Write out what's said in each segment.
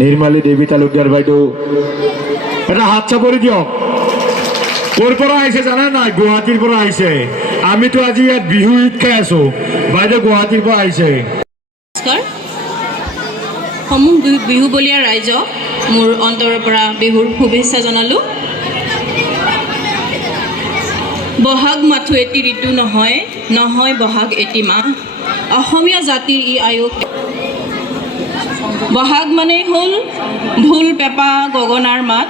নিৰ্মালী দেৱী তালুকদাৰ বাইদেউ এটা হাত চাপৰি দিয়ক। ক'ৰ পৰা আহিছে জানে নাই? গুৱাহাটীৰ পৰা আহিছে। আমিতো আজি ইয়াত বিহু ঈদ খাই আছো, বাইদেউ গুৱাহাটীৰ পৰা আহিছে। নমস্কাৰ। সমূহ বিহুবলীয়া ৰাইজক মোৰ অন্তৰৰ পৰা বিহুৰ শুভেচ্ছা জনালোঁ। বহাগ মাথো এটি ঋতু নহয়, নহয় বহাগ এটি মাহ, অসমীয়া জাতিৰ ই আয়ুস। বহাগ মানেই হ'ল ঢোল পেঁপা গগনাৰ মাত,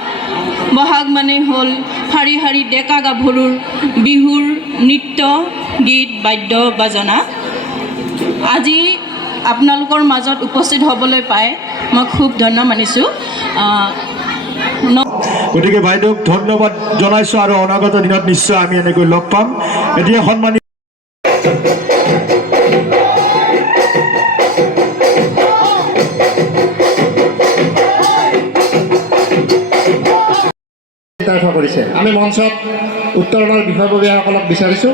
বহাগ মানেই হ'ল শাৰী শাৰী ডেকা গাভৰুৰ বিহুৰ নৃত্য গীত বাদ্য বাজনা। আজি আপোনালোকৰ মাজত উপস্থিত হ'বলৈ পাই মই খুব ধন্য মানিছোঁ। গতিকে বাইদেউক ধন্যবাদ জনাইছোঁ আৰু অনাগত দিনত নিশ্চয় আমি এনেকৈ লগ পাম। এতিয়া সন্মানীয় কৰিছে। আমি মঞ্চত উত্তৰণৰ বিষয়ববীয়াসকলক বিচাৰিছোঁ।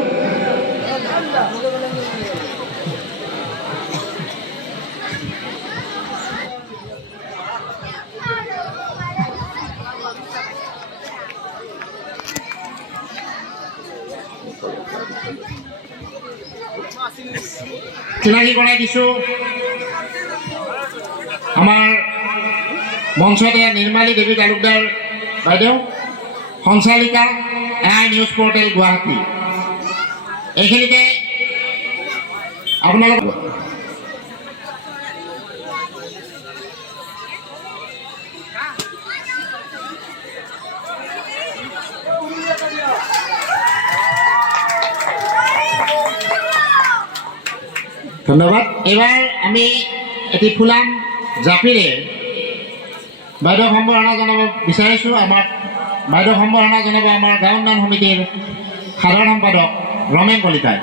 চিনাকি কৰাই দিছোঁ আমাৰ মঞ্চতে নিৰ্মালী দেৱী তালুকদাৰ বাইদেউ, সঞ্চালিকা AI নিউজ পৰ্টেল গুৱাহাটী। এইখিনিতে আপোনালোক ধন্যবাদ। এইবাৰ আমি এটি ফুলাম জাপিৰে বাইদেউ সম্বৰ্ধনা জনাব বিচাৰিছোঁ। আমাক বাইদেউ সম্বৰ্ধনা জনাব আমাৰ গাঁও উন্নয়ন সমিতিৰ সাধাৰণ সম্পাদক ৰমেন কলিতাই।